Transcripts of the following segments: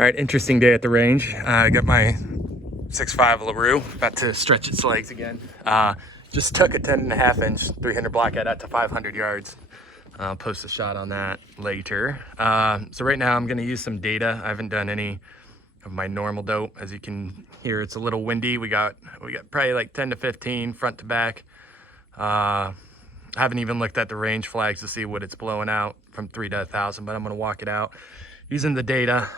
All right, interesting day at the range. I got my 6.5 Larue, about to stretch its legs again. Just took a 10.5 inch 300 blockhead out to 500 yards. I'll post a shot on that later. So right now I'm gonna use some data. I haven't done any of my normal dope. As you can hear, it's a little windy. We got probably like 10 to 15 front to back. I haven't even looked at the range flags to see what it's blowing out from 3 to 1,000, but I'm gonna walk it out using the data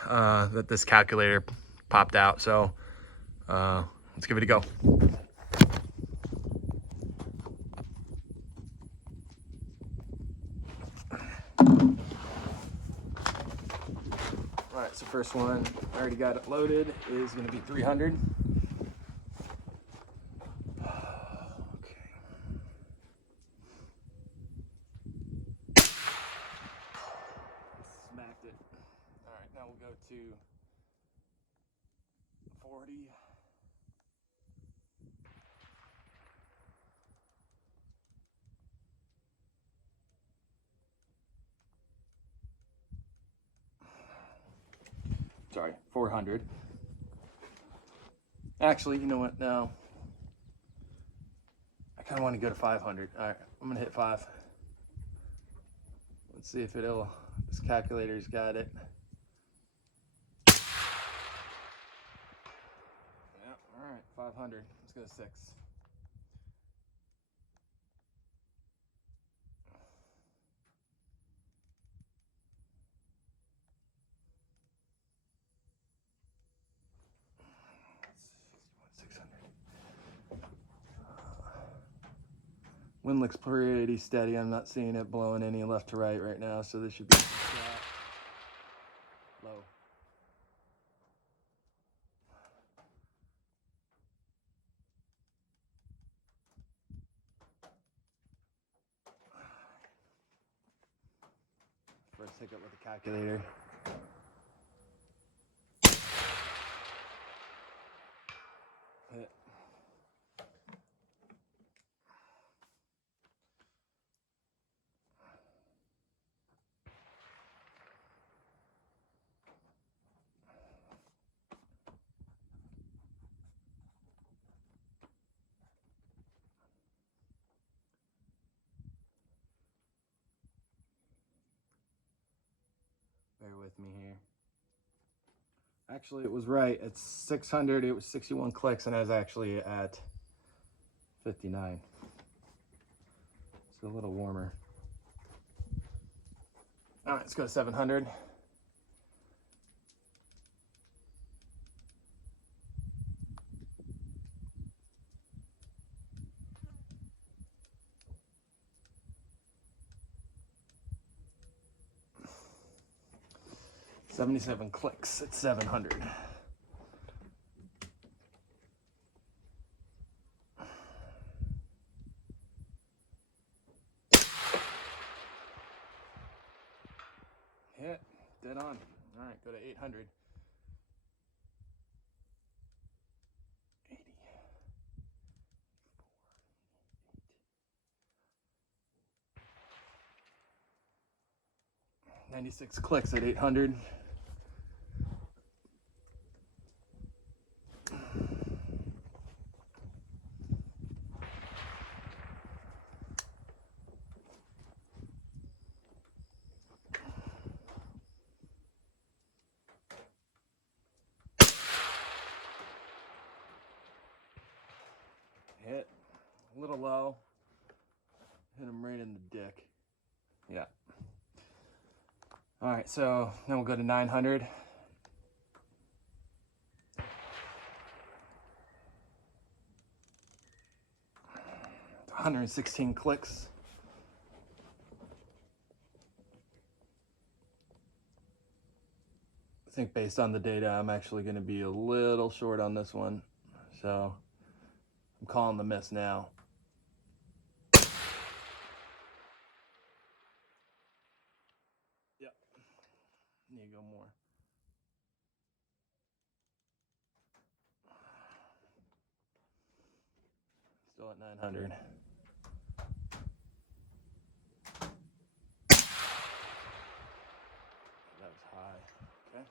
that this calculator popped out. So let's give it a go. All right, so first one, I already got it loaded, is gonna be 300. Smacked it. All right, now we'll go to 40. Sorry, 400. Actually, you know what? No. I kind of want to go to 500. All right, I'm going to hit 5. Let's see if it'll, this calculator's got it. Yeah, all right, 500. Let's go to 6. Wind looks pretty steady. I'm not seeing it blowing any left to right now, so this should be low. First hiccup with the calculator. Hit. Bear with me here. Actually, it was right. At 600, it was 61 clicks, and I was actually at 59. It's a little warmer. All right, let's go to 700. $77 clicks at 700. Hit, dead on. All right, go to 800. 80. 96 clicks at 800. Hit, a little low. Hit him right in the dick. Yeah. All right, so then we'll go to 900. It's 116 clicks. I think based on the data, I'm actually going to be a little short on this one. So I'm calling the miss now. Yep. Need to go more. Still at 900. That was high. Okay.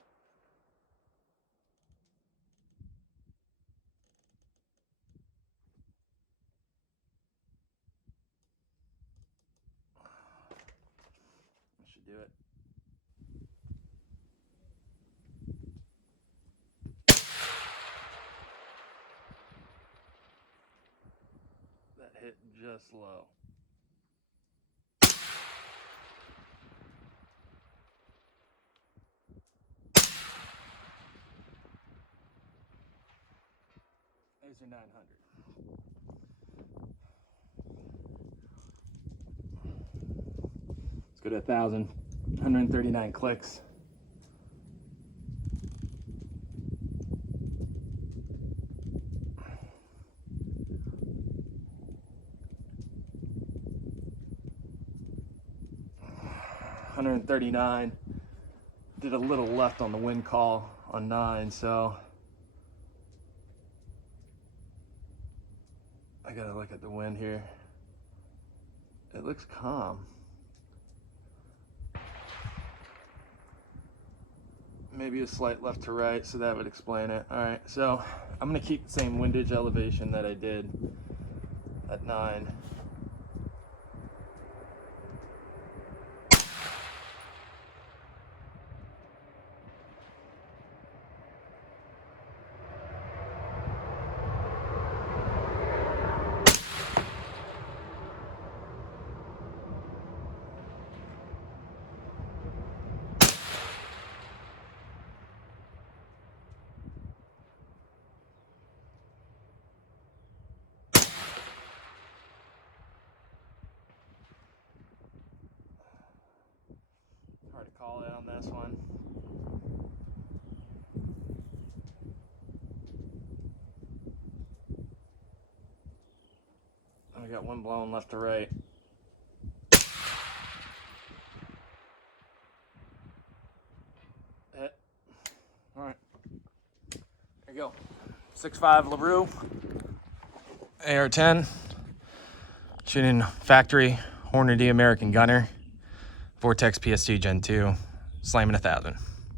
do it. That hit just low. There's your 900. Let's go to 1,000. 139 clicks. $139. Did a little left on the wind call on 9, so I gotta look at the wind here. It looks calm. Maybe a slight left to right, so that would explain it. All right, so I'm gonna keep the same windage elevation that I did at 9. Hard to call it on this one. I got one blowing left to right. Hit. All right. There you go. 6.5 Larue AR-10. Shooting factory Hornady American Gunner. Vortex PST Gen 2. Slamming 1,000.